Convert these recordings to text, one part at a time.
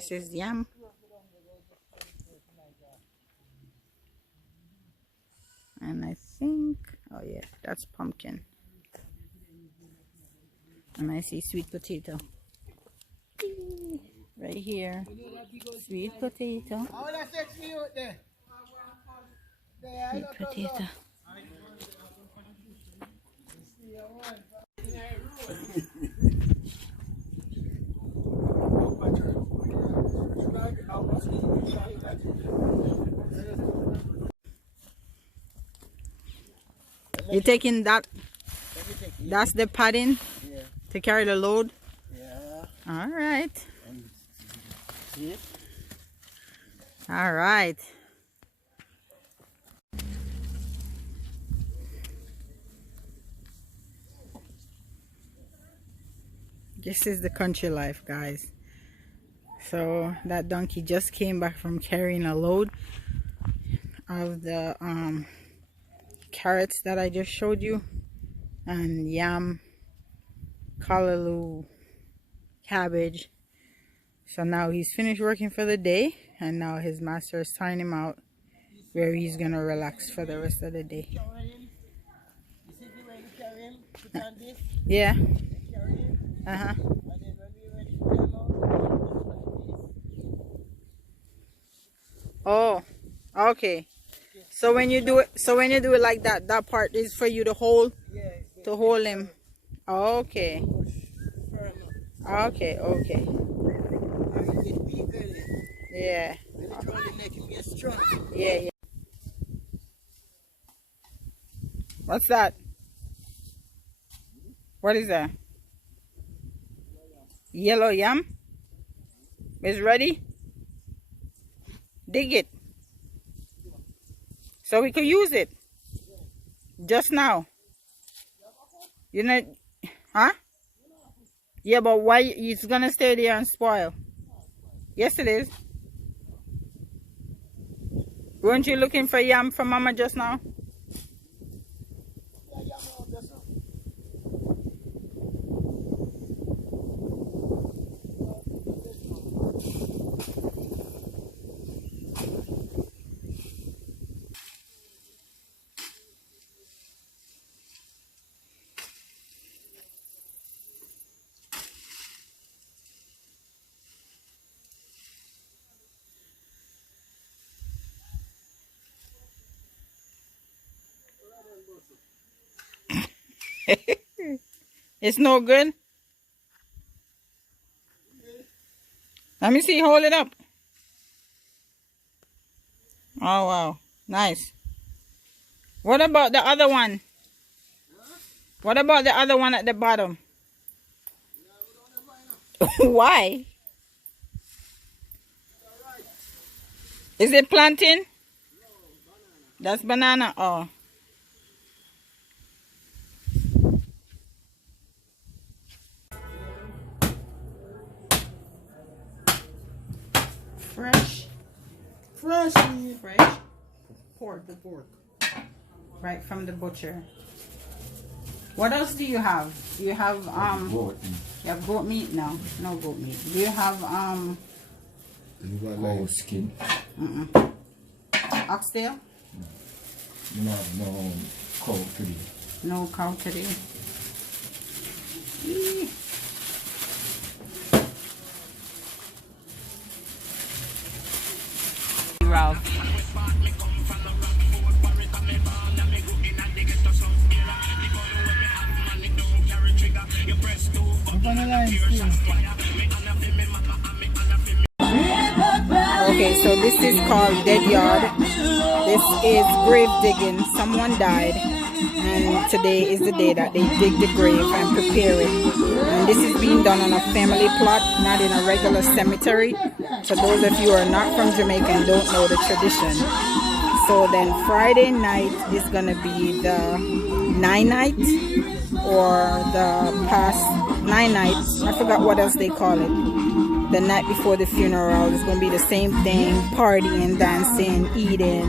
This is yam. And I think, oh yeah, that's pumpkin. And I see sweet potato. Right here. Sweet potato. Sweet potato. You're taking that, that's the padding to carry the load? Yeah. All right. All right. This is the country life, guys. So that donkey just came back from carrying a load of the carrots that I just showed you, and yam, callaloo, cabbage. So now he's finished working for the day, and now his master is tying him out where he's gonna relax for the rest of the day. Yeah. Uh-huh. Oh, okay. So when you do it like that, that part is for you to hold, to hold him. Okay. Okay, okay. Yeah. Yeah, yeah. What's that? What is that? Yellow yam? It's ready? Dig it. So we could use it. Just now. You know, huh? Yeah, but why it's gonna stay there and spoil? Yes, it is. Weren't you looking for yam from Mama just now? It's no good. Let me see. Hold it up. Oh, wow. Nice. What about the other one? What about the other one at the bottom? Why? Is it plantain? That's banana. Oh. Fresh pork. Right from the butcher. What else do you have? Do you have goat. You have goat meat? No goat meat. Do you have cow skin? Oxtail? No cow today. No cow today. Ralph. Okay, so this is called dead yard. This is grave digging. Someone died, and today is the day that they dig the grave and prepare it. And this is being done on a family plot, not in a regular cemetery. For those of you who are not from Jamaica and don't know the tradition. So then Friday night is gonna be the 9 night, or the past 9 nights. I forgot what else they call it. the night before the funeral, it's going to be the same thing, partying, dancing, eating,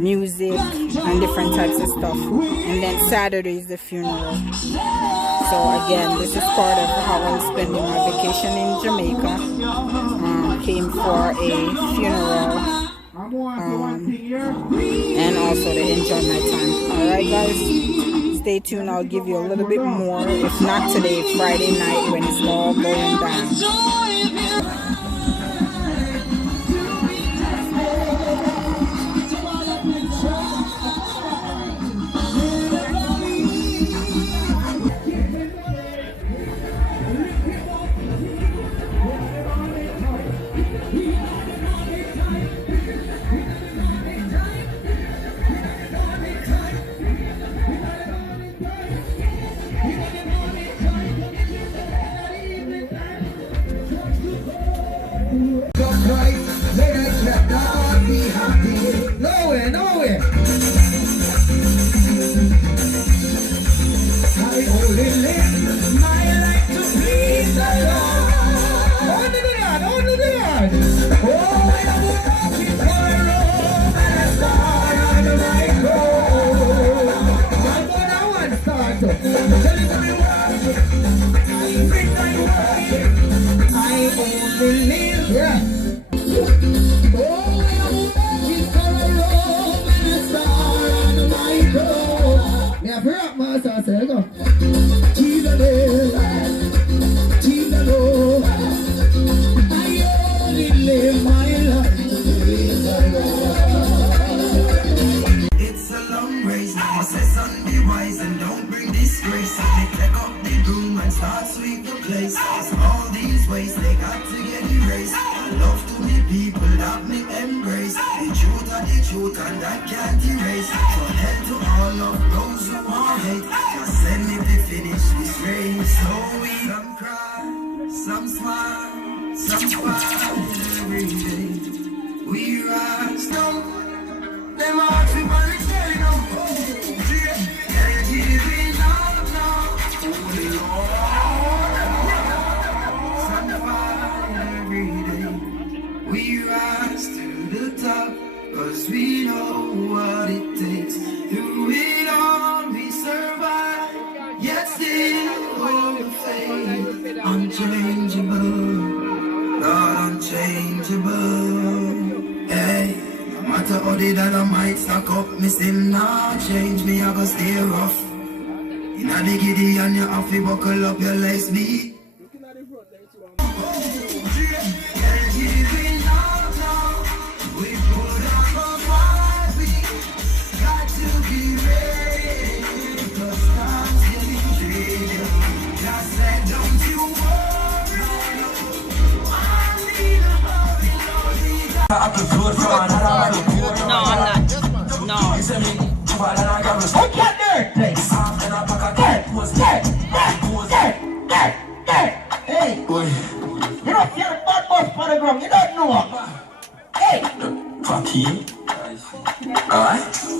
music, and different types of stuff. And then Saturday is the funeral. So again, this is part of how I'm spending my vacation in Jamaica. Came for a funeral and also to enjoy my time. Alright guys, stay tuned. I'll give you a little bit more, if not today, Friday night when it's all going down. Buckle up your legs, beat. No, I'm not. No. Hey, boy. You don't feel the bad bus for the ground. You don't know. Hey. Fuck you. Alright.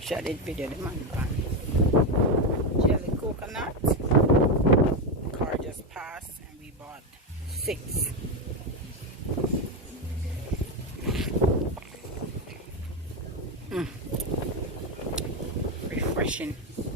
Shut it video the man. Jelly coconut. Car just passed and we bought 6. washing.